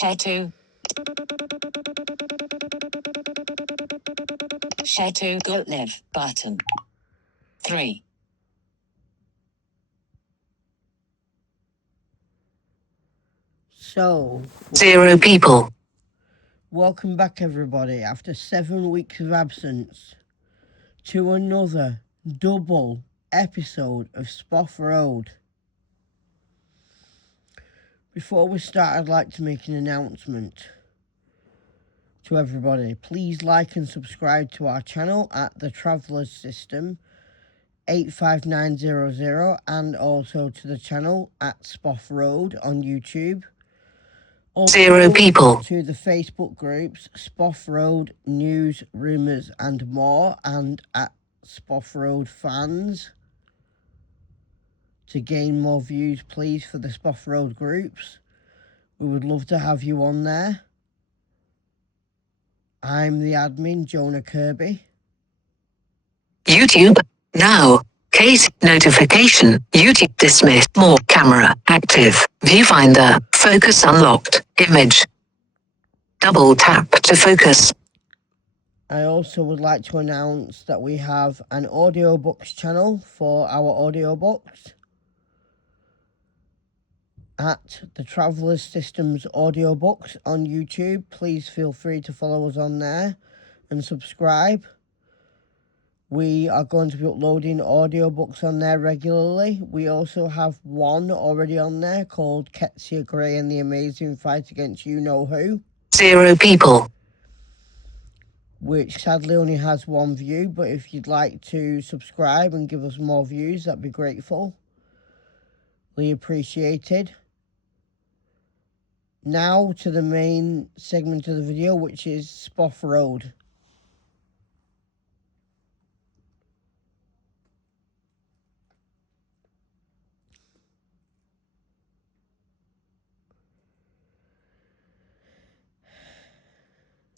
Share to. Share to go live button. 3. So, 0 people. welcome back everybody after 7 weeks of absence to another double episode of Spoff Road. Before we start, I'd like to make an announcement to everybody. Please like and subscribe to our channel at The Traveller's System 85900 and also to the channel at Spoff Road on YouTube. Also 0 people. To the Facebook groups Spoff Road News, Rumours and More and at Spoff Road Fans. To gain more views, please, for the Spoff Road groups. We would love to have you on there. I'm the admin, Jonah Kirby. YouTube. Now. Case notification. YouTube dismiss. More camera active. Viewfinder. Focus unlocked. Image. Double tap to focus. I also would like to announce that we have an audiobooks channel for our audiobooks at the Traveller's Systems Audiobooks on YouTube. Please feel free to follow us on there and subscribe. We are going to be uploading audiobooks on there regularly. We also have one already on there called Ketsia Gray and the Amazing Fight Against You Know Who. 0 people. Which sadly only has 1 view, but if you'd like to subscribe and give us more views, that'd be grateful. Really appreciated. Now to the main segment of the video, which is Spoff Road.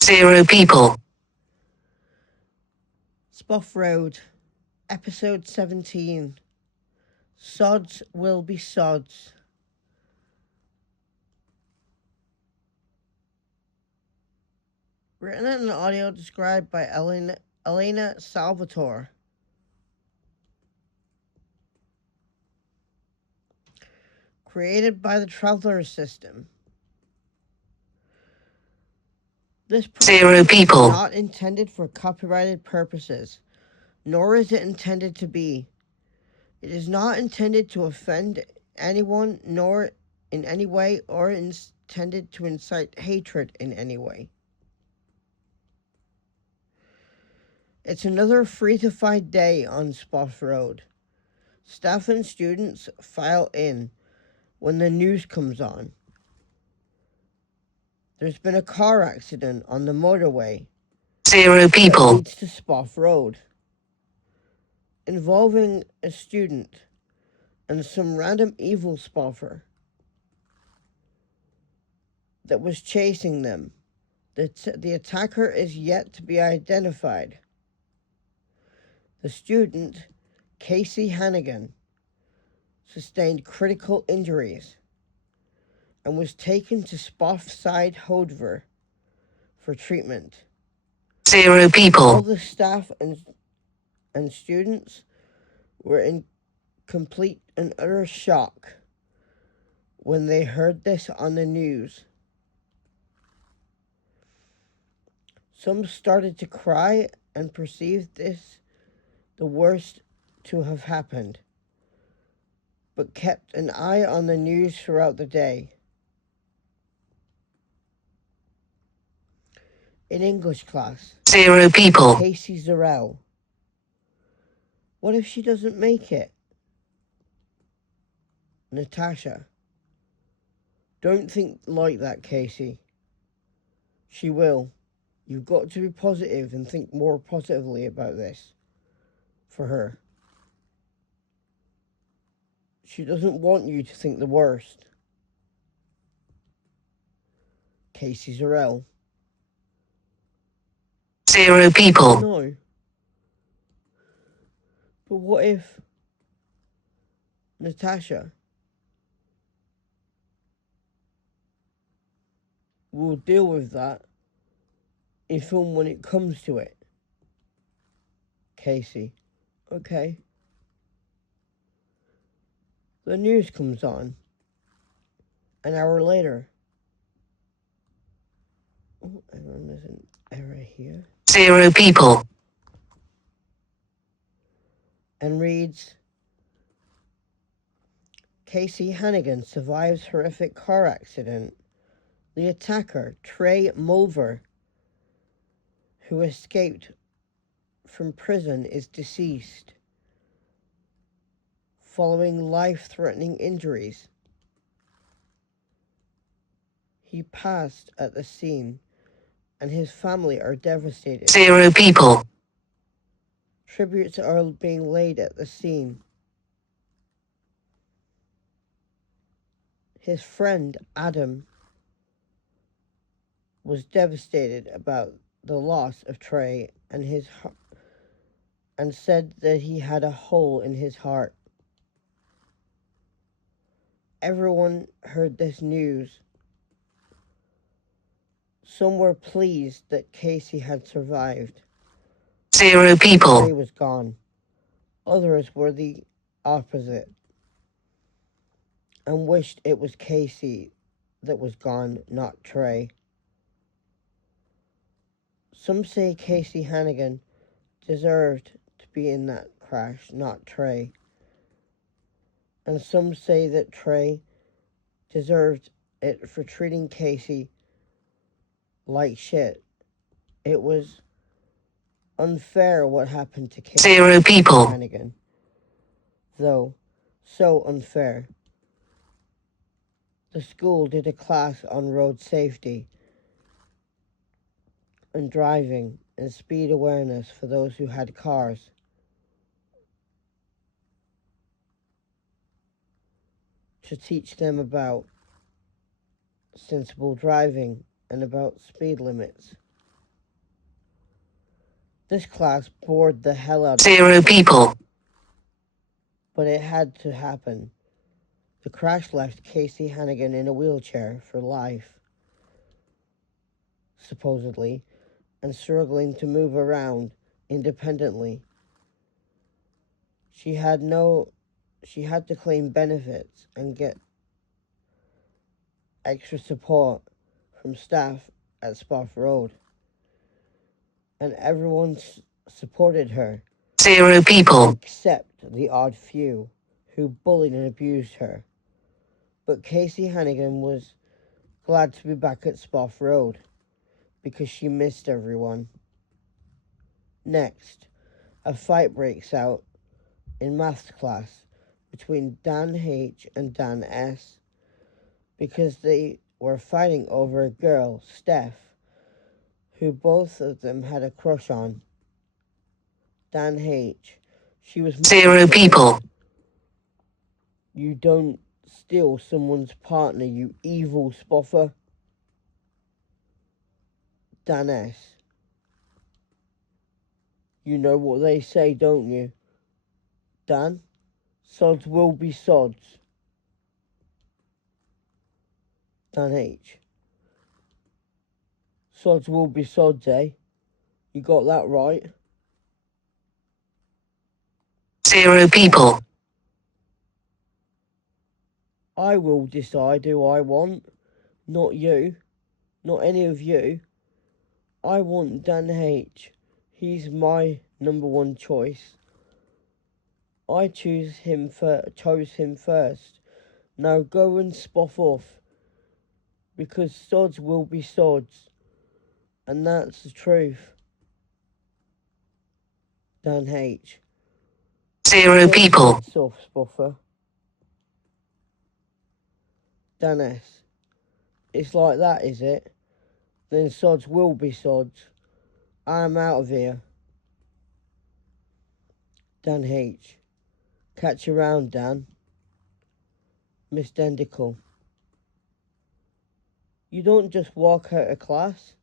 Zero people. Spoff Road, episode 17. Sods will be sods. Written and audio described by Elena Salvatore. Created by the Traveller's System. This 0 people. is not intended for copyrighted purposes, nor is it intended to be. It is not intended to offend anyone, nor in any way, or intended to incite hatred in any way. It's another free-to-fight day on Spoff Road. Staff and students file in when the news comes on. There's been a car accident on the motorway. 0 people. That leads to Spoff Road, involving a student and some random evil spoffer that was chasing them. The attacker is yet to be identified. The student, Casey Hannigan, sustained critical injuries and was taken to Spoff Side Hodver for treatment. 0 people. All the staff and students were in complete and utter shock when they heard this on the news. Some started to cry and perceived this the worst to have happened, but kept an eye on the news throughout the day. In English class, 0 people. Casey Zarell. What if she doesn't make it? Natasha. Don't think like that, Casey. She will. You've got to be positive and think more positively about this. For her. She doesn't want you to think the worst. Casey Zarell. 0 people. No. But what if Natasha We'll deal with that in film when it comes to it. Casey. Okay. The news comes on. An hour later. Oh, hang on, there's an error here. 0 people. And reads, Casey Hannigan survives horrific car accident. The attacker, Trey Mulver, who escaped from prison, is deceased following life-threatening injuries. He passed at the scene, and his family are devastated. 0 people. Tributes are being laid at the scene. His friend, Adam, was devastated about the loss of Trey and said that he had a hole in his heart. Everyone heard this news. Some were pleased that Casey had survived. 0 people. Trey was gone. Others were the opposite and wished it was Casey that was gone, not Trey. Some say Casey Hannigan deserved to be in that crash, not Trey. And some say that Trey deserved it for treating Casey like shit. It was unfair what happened to Casey 0 people. Hannigan. Though, so unfair. The school did a class on road safety and driving and speed awareness for those who had cars. To teach them about sensible driving and about speed limits. This class bored the hell out of 0 people. but it had to happen. The crash left Casey Hannigan in a wheelchair for life, supposedly, and struggling to move around independently. She had to claim benefits and get extra support from staff at Spoff Road. And everyone supported her. 0 people. Except the odd few who bullied and abused her. But Casey Hannigan was glad to be back at Spoff Road because she missed everyone. Next, a fight breaks out in maths class between Dan H and Dan S because they were fighting over a girl, Steph, who both of them had a crush on. Dan H. She was 0 people. You don't steal someone's partner, you evil spoffer. Dan S. You know what they say, don't you? Dan? Sods will be sods. Dan H. Sods will be sods, eh? You got that right? 0 people. I will decide who I want, not you, not any of you. I want Dan H. He's my number one choice. I chose him first. Now go and spoff off, because sods will be sods, and that's the truth. Dan H. 0 people. Soft spoffer. Dan S. It's like that, is it? Then sods will be sods. I'm out of here. Dan H. Catch you round, Dan. Miss Dendicle. You don't just walk out of class.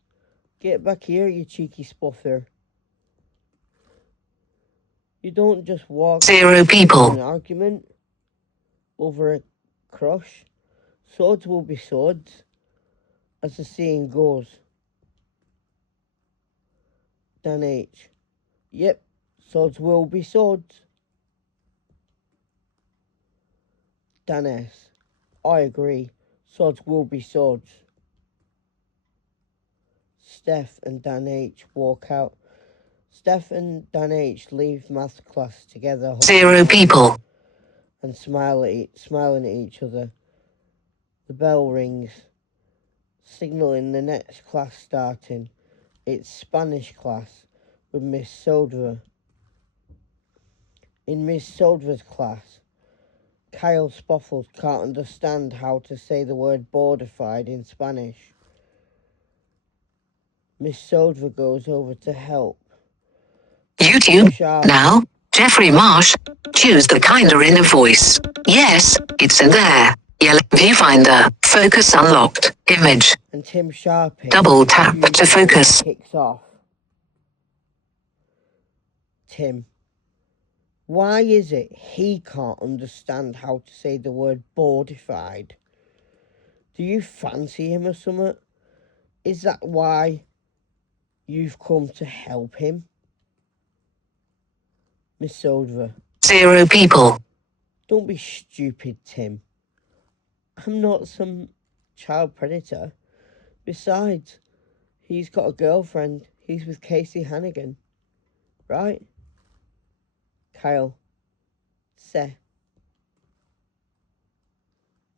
Get back here, you cheeky spoffer. You don't just walk 0 people. an argument over a crush. Swords will be swords. As the saying goes. Dan H. Yep, sods will be sods. Dan S. I agree. Sods will be sods. Steph and Dan H walk out. Steph and Dan H leave maths class together. 0 people. And smiling at each other. The bell rings, signalling the next class starting. It's Spanish class with Miss Sodra. In Miss Sodra's class, Kyle Spoffles can't understand how to say the word bordified in Spanish. Miss Sodra goes over to help. YouTube. Now, Jeffrey Marsh. Choose the kinder inner voice. Yes, it's in there. Yellow. Viewfinder. Focus unlocked. Image. And Tim Sharpie. Double tap to focus. Kicks off. Tim. Why is it he can't understand how to say the word bordified? Do you fancy him or something? Is that why you've come to help him? Miss Sodra. 0 people. Don't be stupid, Tim. I'm not some child predator. Besides, he's got a girlfriend. He's with Casey Hannigan. Right? Kyle. Seth.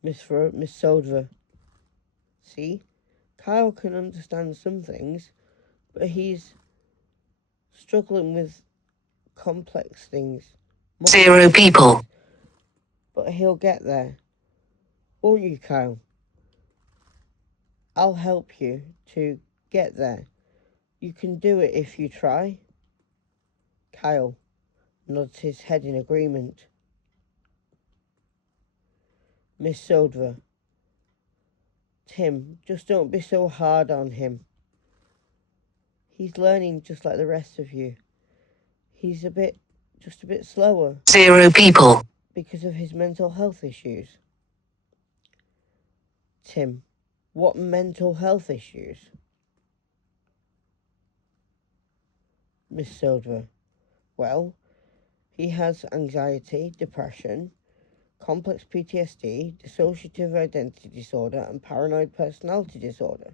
Miss Sodra. See? Kyle can understand some things, but he's struggling with complex things. 0 people. But he'll get there. Won't you, Kyle? I'll help you to get there. You can do it if you try. Kyle nods his head in agreement. Miss Sodra. Tim, just don't be so hard on him. He's learning just like the rest of you. He's just a bit slower. 0 people. Because of his mental health issues. Tim, what mental health issues? Miss Sodra. Well, he has anxiety, depression, complex PTSD, dissociative identity disorder, and paranoid personality disorder.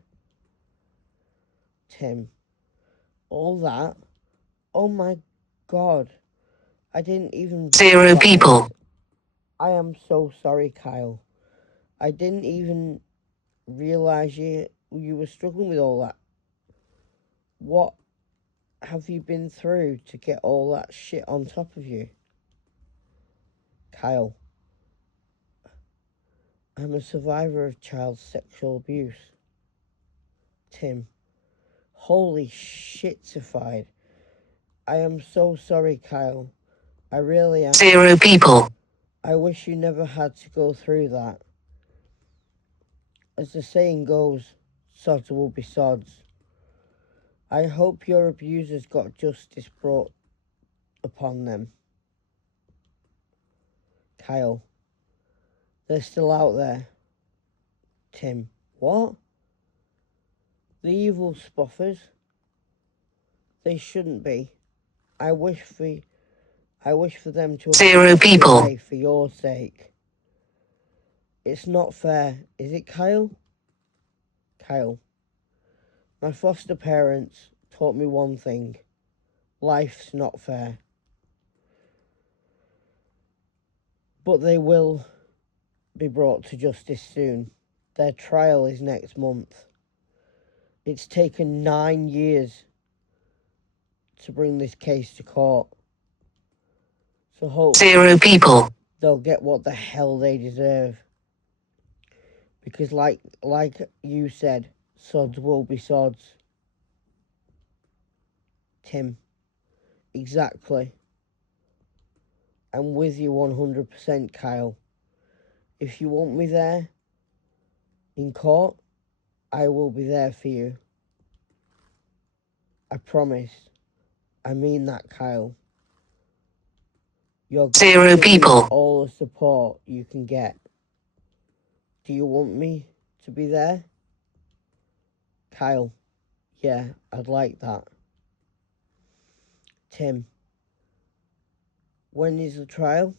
Tim. All that? Oh my God. I didn't even... 0 people. I am so sorry, Kyle. I didn't even realize you were struggling with all that. What have you been through to get all that shit on top of you? Kyle. I'm a survivor of child sexual abuse. Tim. Holy shitified. I am so sorry, Kyle. I really am. 0 people. I wish you never had to go through that. As the saying goes, sods will be sods. I hope your abusers got justice brought upon them. Kyle. They're still out there. Tim. What? The evil spoffers? They shouldn't be. I wish for them to 0 people. for your sake. It's not fair, is it, Kyle? Kyle. My foster parents taught me one thing. Life's not fair. But they will be brought to justice soon. Their trial is next month. It's taken 9 years to bring this case to court. So hopefully 0 people. they'll get what the hell they deserve. Because like you said, sods will be sods. Tim. Exactly. I'm with you 100%, Kyle. If you want me there, in court, I will be there for you. I promise. I mean that, Kyle. You're 0 people. all the support you can get. Do you want me to be there? Kyle, yeah, I'd like that. Tim, when is the trial?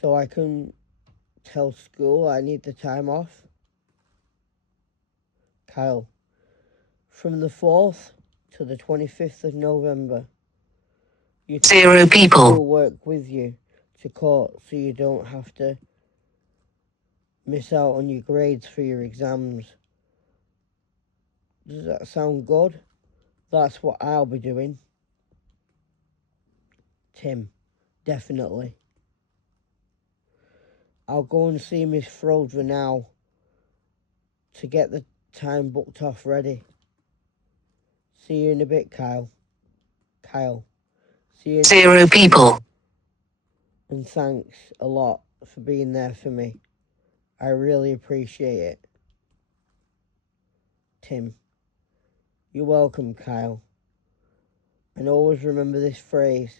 So I can tell school I need the time off. Kyle, from the 4th to the 25th of November. You 0 people. School work with you to court so you don't have to miss out on your grades for your exams. Does that sound good? That's what I'll be doing. Tim, definitely. I'll go and see Miss Frodra now to get the time booked off ready. See you in a bit, Kyle. Kyle, see you. 0 people. And thanks a lot for being there for me. I really appreciate it. Tim, you're welcome, Kyle. And always remember this phrase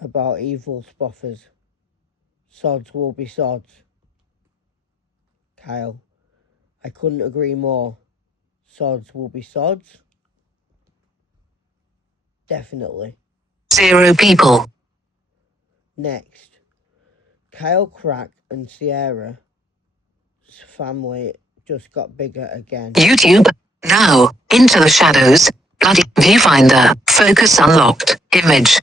about evil spoffers. Sods will be sods. Kyle, I couldn't agree more. Sods will be sods. Definitely. 0 people. Next, Kyle Crack and Sierra's family just got bigger again. YouTube. Now, into the shadows. Bloody viewfinder. Focus unlocked. Image.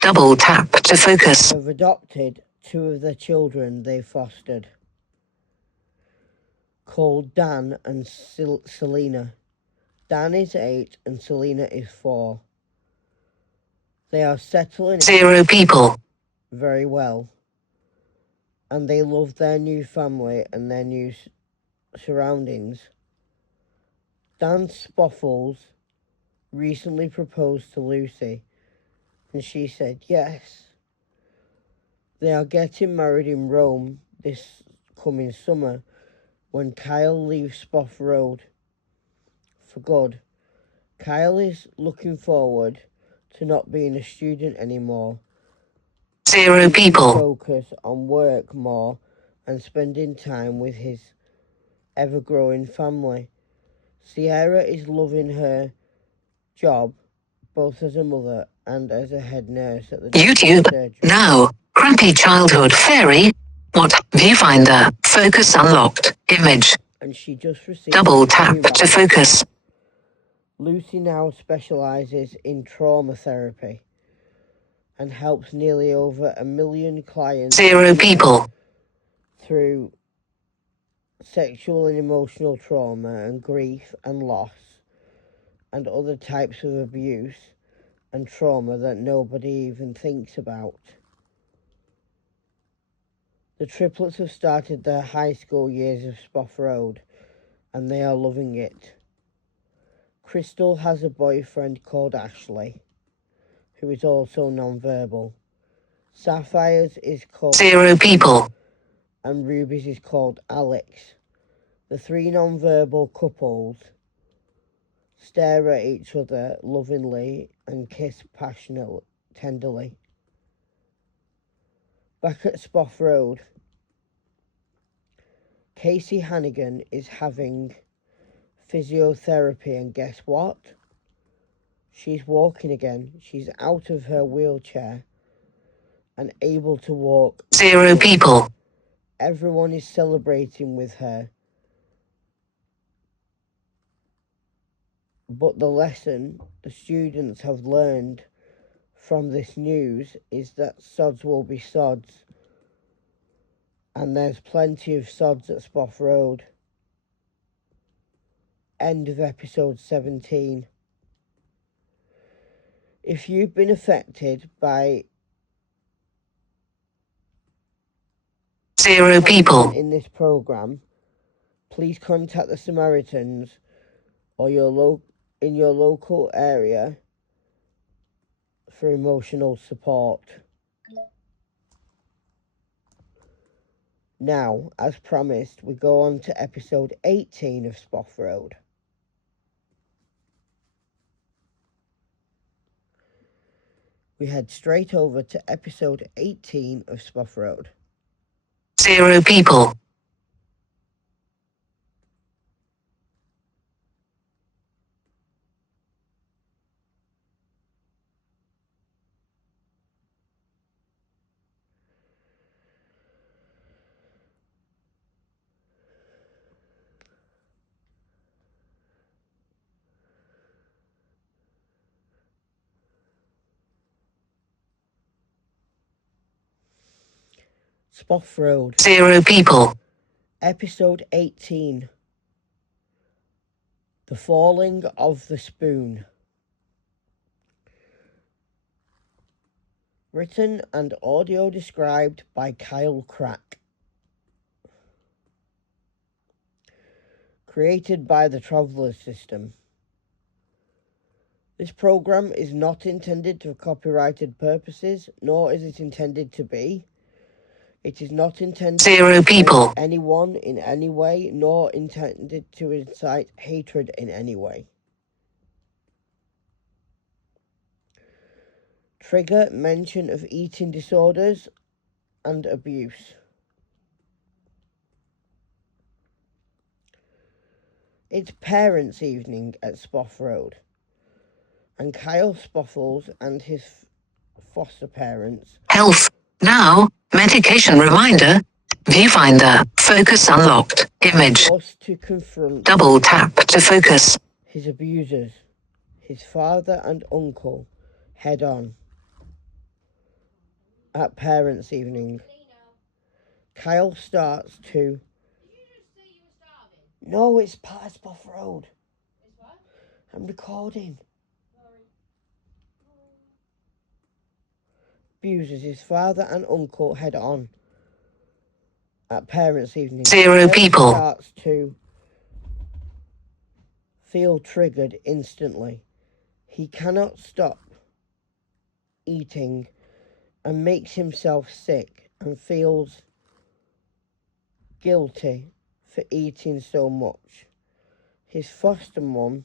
Double tap to focus. Have adopted 2 of their children they fostered, called Dan and Selena. Dan is 8 and Selena is 4. They are settling 0 people. very well, and they love their new family and their new surroundings. Dan Spoffles recently proposed to Lucy, and she said yes. They are getting married in Rome this coming summer when Kyle leaves Spoff Road for good. Kyle is looking forward to not being a student anymore. 0 He can people. focus on work more and spending time with his ever-growing family. Sierra is loving her job, both as a mother and as a head nurse at the YouTube. surgery. Now, crappy childhood fairy. What? Viewfinder. Focus unlocked. Image. And she just received Double a tap new to focus. Lucy now specialises in trauma therapy and helps nearly over 1 million clients 0 people. through sexual and emotional trauma and grief and loss and other types of abuse and trauma that nobody even thinks about. The triplets have started their high school years of Spoff Road and they are loving it. Crystal has a boyfriend called Ashley, who is also non-verbal. Sapphire's is called 0 people. and Ruby's is called Alex. The 3 non-verbal couples stare at each other lovingly and kiss passionately, tenderly. Back at Spoff Road, Casey Hannigan is having physiotherapy and guess what? She's walking again. She's out of her wheelchair and able to walk. 0 people. Everyone is celebrating with her. But the lesson the students have learned from this news is that sods will be sods. And there's plenty of sods at Spoff Road. End of episode 17. If you've been affected by 0 people. in this program, please contact the Samaritans or in your local area for emotional support. Now, as promised, we go on to episode 18 of Spoff Road. We head straight over to episode 18 of Spoff Road. 0 people. Spoff Road. 0 people. Episode 18. The Falling of the Spoon. Written and audio described by Kyle Crack. Created by the Traveller System. This program is not intended for copyrighted purposes, nor is it intended to be. It is not intended 0 to people. offend anyone in any way, nor intended to incite hatred in any way. Trigger mention of eating disorders and abuse. It's parents' evening at Spoff Road, and Kyle Spoffles and his foster parents. Health. Now, medication reminder. Viewfinder. Focus unlocked. Image. Forced to confront Double tap to focus. his abusers, his father and uncle, head on. At parents' evening, Kyle starts to. No, it's past Spoff Road. I'm recording. Abusers, his father and uncle head on. At parents' evening, 0 Kyle people. starts to feel triggered instantly. He cannot stop eating and makes himself sick and feels guilty for eating so much. His foster mum,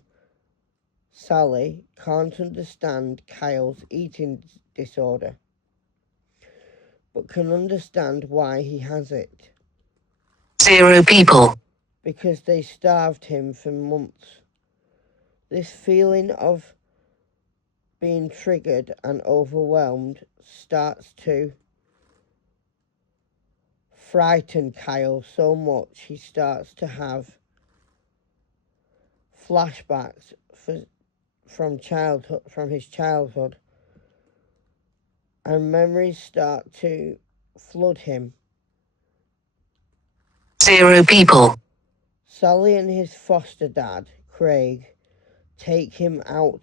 Sally, can't understand Kyle's eating disorder, but can understand why he has it. 0 people. Because they starved him for months. This feeling of being triggered and overwhelmed starts to frighten Kyle so much he starts to have flashbacks from his childhood, and memories start to flood him. 0 people. Sally and his foster dad, Craig, take him out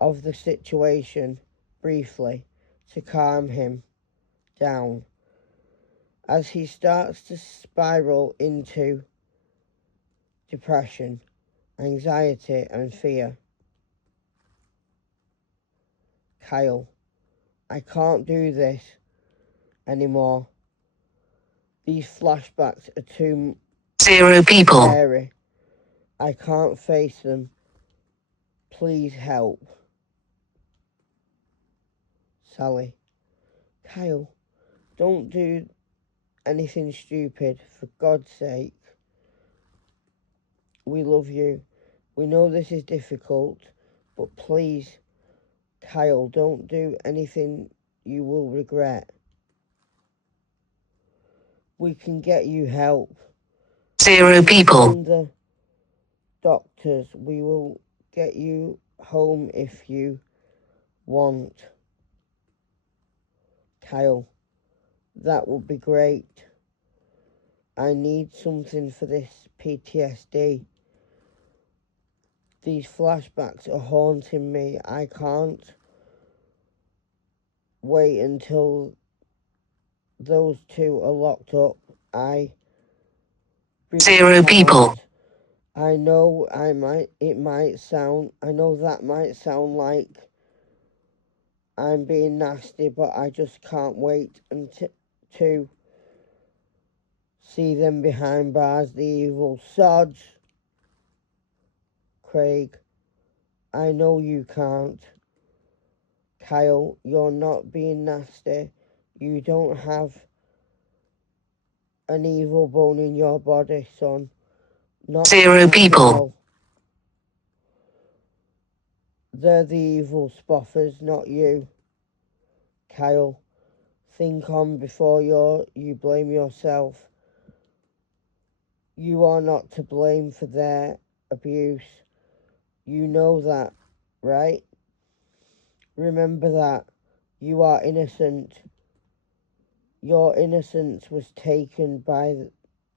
of the situation briefly to calm him down as he starts to spiral into depression, anxiety and fear. Kyle, I can't do this anymore. These flashbacks are too 0 people. scary. I can't face them. Please help. Sally, Kyle, don't do anything stupid, for God's sake. We love you. We know this is difficult, but please, Kyle, don't do anything you will regret. We can get you help. 0 people. Find the doctors. We will get you home if you want. Kyle, that would be great. I need something for this PTSD. These flashbacks are haunting me. I can't wait until those two are locked up. 0 people. I know that might sound like I'm being nasty, but I just can't wait to see them behind bars, the evil sods. Craig, I know you can't. Kyle, you're not being nasty. You don't have an evil bone in your body, son. Not 0 people. all. They're the evil spoffers, not you. Kyle, think on before you blame yourself. You are not to blame for their abuse. You know that, right? Remember that. You are innocent. Your innocence was taken by the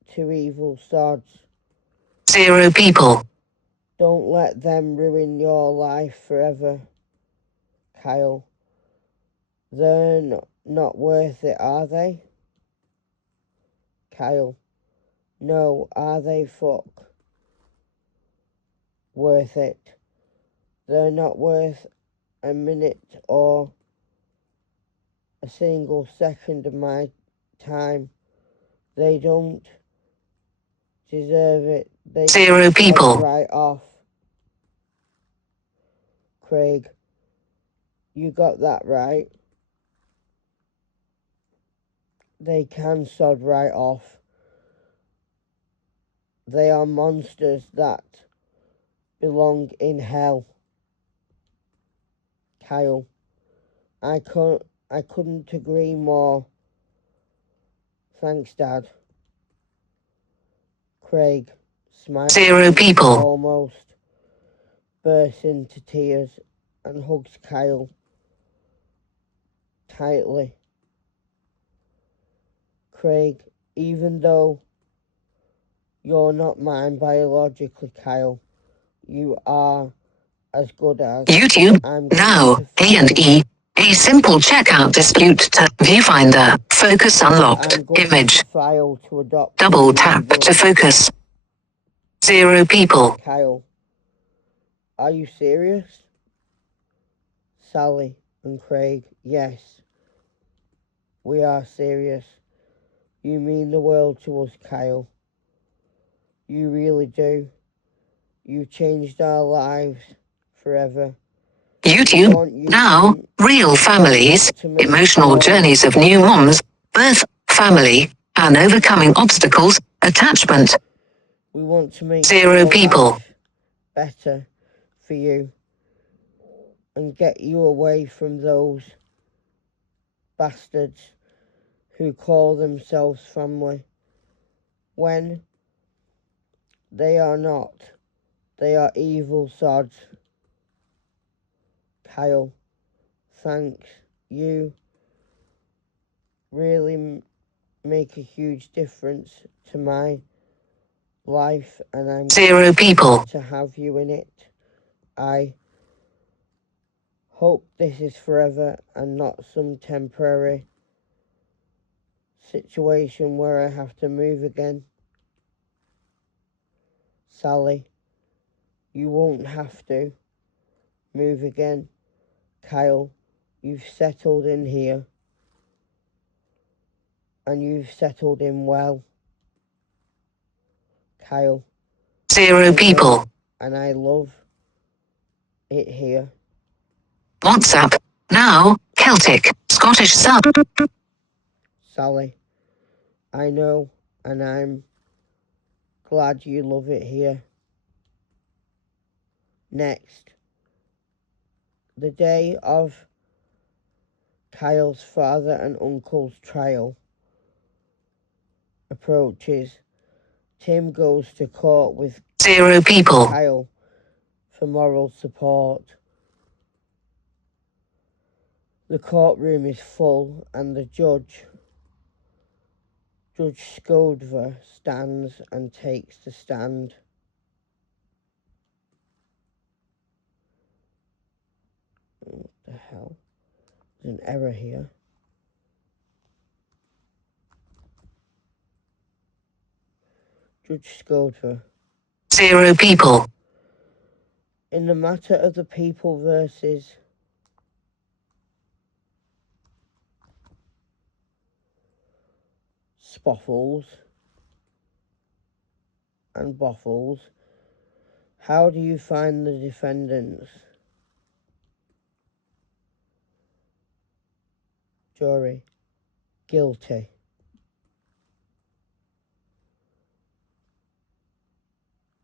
two evil sods. 0 people. Don't let them ruin your life forever, Kyle. They're not worth it, are they? Kyle. No, are they worth it? They're not worth a minute or a single second of my time. They don't deserve it. They 0 can people. sod right off. Craig, you got that right. They can sod right off. They are monsters that belong in hell. Kyle, I couldn't agree more. Thanks, Dad. Craig, smiles 0 people. almost bursts into tears and hugs Kyle tightly. Craig, even though you're not mine biologically, Kyle, you are as good as YouTube. I'm going Now, to A&E. A simple checkout dispute to viewfinder. Focus unlocked. I'm going Image. to file to adopt Double you, tap young to focus. 0 people. Kyle. Are you serious? Sally and Craig, yes, we are serious. You mean the world to us, Kyle. You really do. You changed our lives forever. YouTube. Now, real families. Emotional journeys of new moms. Birth, family, and overcoming obstacles. Attachment. We want to make 0 your people. life better for you and get you away from those bastards who call themselves family when they are not. They are evil sods. Kyle, thanks. You really make a huge difference to my life, and I'm 0 people. to have you in it. I hope this is forever and not some temporary situation where I have to move again. Sally, you won't have to move again. Kyle, you've settled in here, and you've settled in well. Kyle, 0 people. and I love it here. WhatsApp. Now, Celtic, Scottish sub. Sally, I know, and I'm glad you love it here. Next, the day of Kyle's father and uncle's trial approaches. Tim goes to court with 0 people. Kyle for moral support. The courtroom is full and the Judge Skodver, stands and takes the stand. What the hell? There's an error here. Judge Skodver. 0 people. In the matter of the people versus Spoffles and Boffles, how do you find the defendants? Jury. Guilty.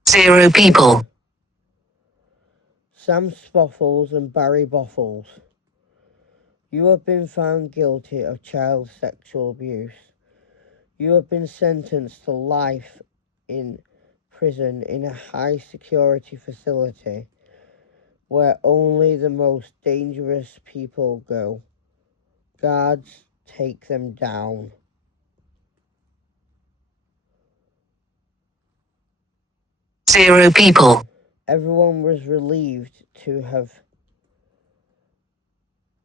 0 people. Sam Spoffles and Barry Boffles, you have been found guilty of child sexual abuse. You have been sentenced to life in prison in a high security facility where only the most dangerous people go. Guards, take them down. Zero people. Everyone was relieved to have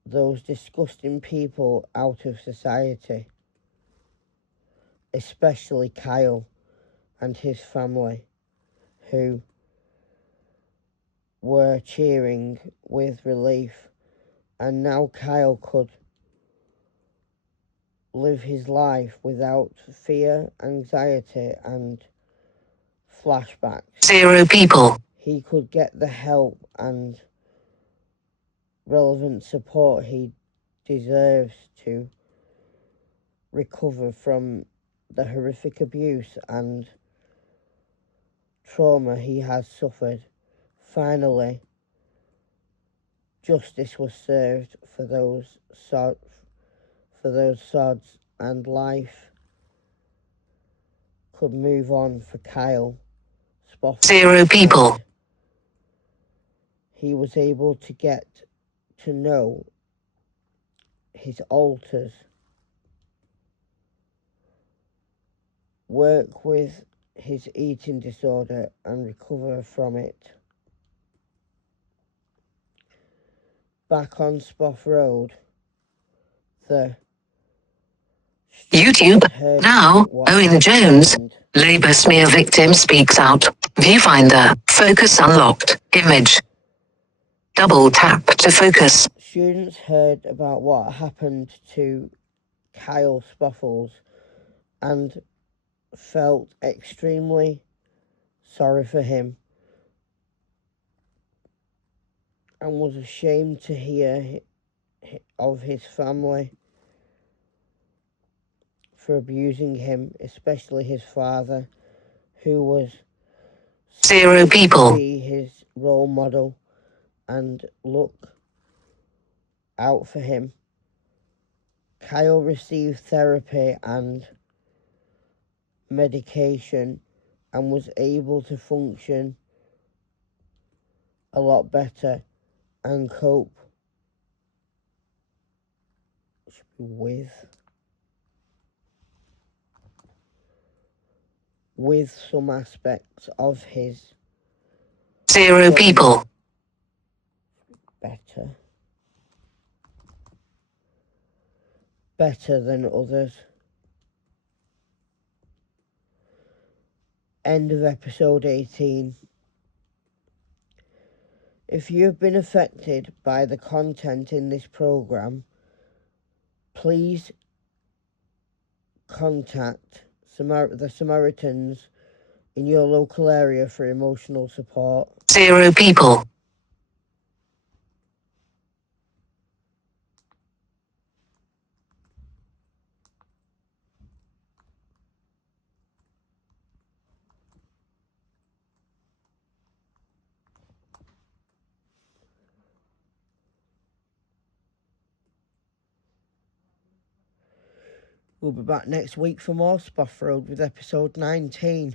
those disgusting people out of society, especially Kyle and his family, who were cheering with relief. And now Kyle could live his life without fear, anxiety, and flashbacks. Zero people. He could get the help and relevant support he deserves to recover from the horrific abuse and trauma he has suffered. Finally, justice was served for those sods, and life could move on for Kyle. Spoff. Zero people. He was able to get to know his alters, work with his eating disorder and recover from it. Back on Spoff Road, the YouTube. Now, Owen Jones. Labour smear victim speaks out. Viewfinder. Focus unlocked. Image. Double tap to focus. Students heard about what happened to Kyle Spoffles and felt extremely sorry for him and was ashamed to hear of his family for abusing him, especially his father, who was Zero people. to be his role model and look out for him. Kyle received therapy and medication and was able to function a lot better and cope with some aspects of his Zero people. better than others. End of episode 18. If you've been affected by the content in this program, please contact the Samaritans in your local area for emotional support. Zero people. We'll be back next week for more Spoff Road with episode 19.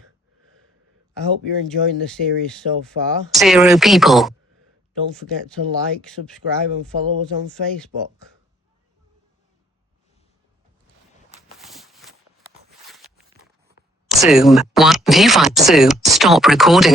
I hope you're enjoying the series so far. Zero people. Don't forget to like, subscribe and follow us on Facebook. Zoom. One. Viewfinder. Zoom. Stop recording.